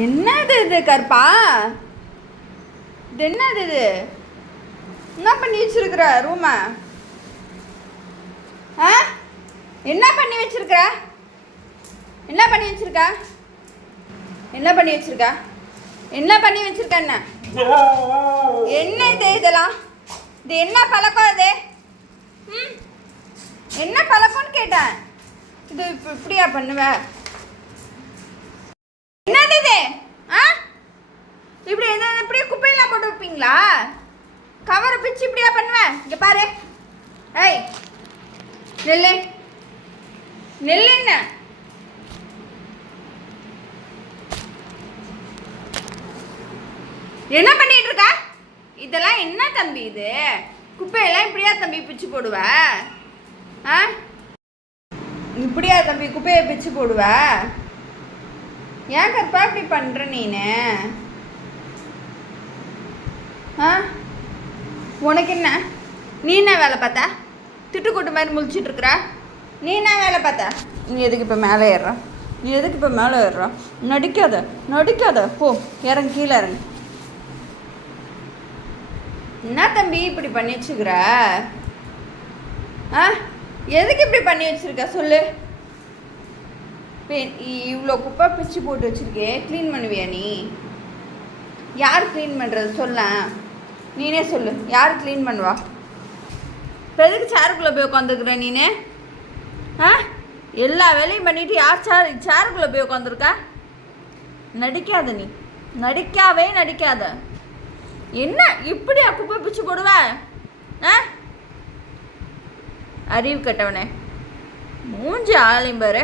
என்னது இது கருப்பா? இது என்னது இது? என்ன பண்ணி வச்சிருக்கிற ரூமை ஆ? என்ன பண்ணி வச்சிருக்கிற என்ன பண்ணி வச்சிருக்க? என்ன பண்ணி வச்சிருக்க? என்ன பண்ணி வச்சிருக்க என்ன? என்ன இது இதெல்லாம்? இது என்ன பழக்கம் இது? ம்? என்ன பழக்கம்னு கேட்டேன். இது இப்ப இப்படியா பண்ணுவேன் என்னது இது ஆ இப்படி என்ன இப்படியே குப்பையெல்லாம் போட்டு வைப்பீங்களா? கவரை பிச்சு இப்படியா பண்ணுவேன் இங்கே பாரு. ஏய் நெல்லு. நெல் என்ன? என்ன பண்ணிட்டு இருக்க? இதெல்லாம் என்ன தம்பி இது? குப்பையெல்லாம் இப்படியா தம்பி பிச்சு போடுவ? ஆ? இப்படியா தம்பி குப்பையை பிச்சு போடுவ? ஏன் கற்பா இப்படி பண்ற நீனு? ஆ? உனக்கு என்ன? நீ என்ன வேலை பார்த்த? திட்டுக்கூட்டு மாதிரி முழிச்சிட்டு இருக்கிற? நீ என்ன வேலை பார்த்த? நீ எதுக்கு இப்போ மேலே ஏறுற? நீ எதுக்கு இப்போ மேலே ஏறுற? நடிக்காத நடிக்காத. போ இறங்கு கீழே இறங்கு. என்ன தம்பி இப்படி பண்ணி வச்சுக்கிற? ஆ? எதுக்கு இப்படி பண்ணி வச்சிருக்க? சொல்லு. இவ்வளோ குப்பை பிச்சு போட்டு வச்சிருக்கே. க்ளீன் பண்ணுவியா நீ? யார் க்ளீன் பண்ணுறது சொல்ல நீனே சொல்லு. யார் க்ளீன் பண்ணுவா? இப்போ எதுக்கு சேருக்குள்ளே போய் உட்காந்துருக்குற நீனே? ஆ? எல்லா வேலையும் பண்ணிவிட்டு யார் சேர் சேருக்குள்ளே போய் உட்காந்துருக்கா நடிக்காத நீ. நடிக்காவே நடிக்காத. என்ன இப்படியா குப்பை பிச்சு போடுவ? ஆ? அறிவு கட்டவனே. மூஞ்சி ஆளையும் பாரு.